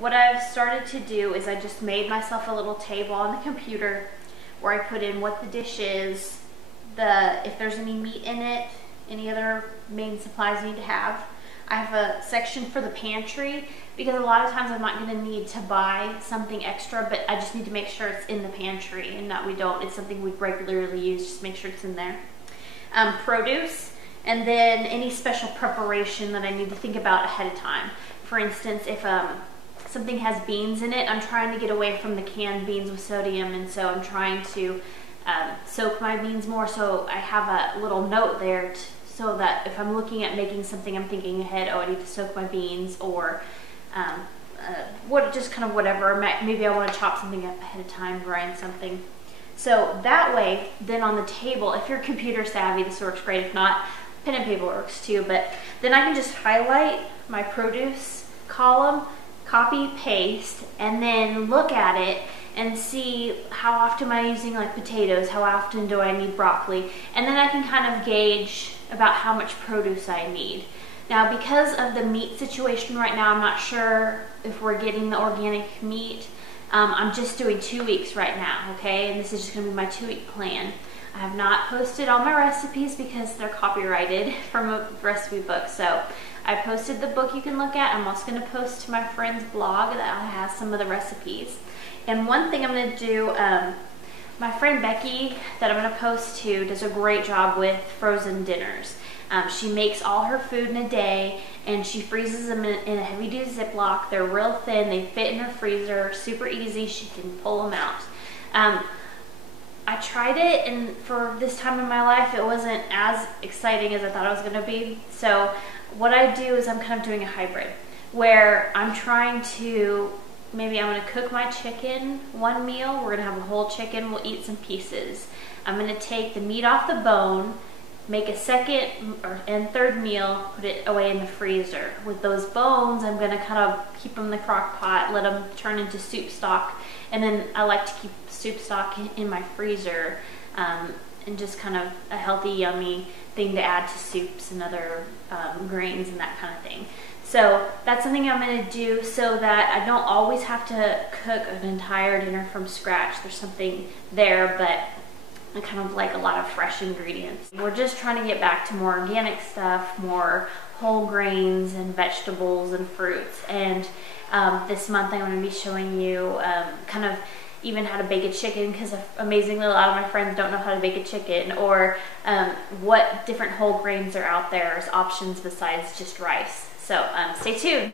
what I've started to do is I just made myself a little table on the computer where I put in what the dish is, if there's any meat in it, any other main supplies I need to have. I have a section for the pantry because a lot of times I'm not going to need to buy something extra, but I just need to make sure it's in the pantry and that it's something we regularly use, just make sure it's in there. Produce, and then any special preparation that I need to think about ahead of time. For instance, if something has beans in it, I'm trying to get away from the canned beans with sodium, and so I'm trying to soak my beans more, so I have a little note there so that if I'm looking at making something, I'm thinking ahead, oh, I need to soak my beans, or just kind of whatever. Maybe I want to chop something up ahead of time, grind something. So that way, then on the table, if you're computer savvy, this works great. If not, pen and paper works too, but then I can just highlight my produce column, copy, paste, and then look at it and see how often am I using like potatoes, how often do I need broccoli, and then I can kind of gauge about how much produce I need. Now, because of the meat situation right now, I'm not sure if we're getting the organic meat. I'm just doing 2 weeks right now, okay? And this is just gonna be my 2-week plan. I have not posted all my recipes because they're copyrighted from a recipe book. So I posted the book you can look at. I'm also gonna post to my friend's blog that has some of the recipes. And one thing I'm gonna do, my friend Becky that I'm gonna post to does a great job with frozen dinners. She makes all her food in a day and she freezes them in a heavy-duty Ziploc. They're real thin, they fit in her freezer, super easy, she can pull them out. I tried it, and for this time in my life it wasn't as exciting as I thought it was going to be. So what I do is I'm kind of doing a hybrid where I'm trying to, maybe I'm going to cook my chicken one meal, we're going to have a whole chicken, we'll eat some pieces. I'm going to take the meat off the bone, make a second and third meal, put it away in the freezer. With those bones, I'm gonna kind of keep them in the crock pot, let them turn into soup stock, and then I like to keep soup stock in my freezer, and just kind of a healthy, yummy thing to add to soups and other grains and that kind of thing. So that's something I'm gonna do so that I don't always have to cook an entire dinner from scratch. There's something there, but I kind of like a lot of fresh ingredients. We're just trying to get back to more organic stuff, more whole grains and vegetables and fruits. And this month I'm going to be showing you kind of even how to bake a chicken, because amazingly a lot of my friends don't know how to bake a chicken, or what different whole grains are out there as options besides just rice. So stay tuned.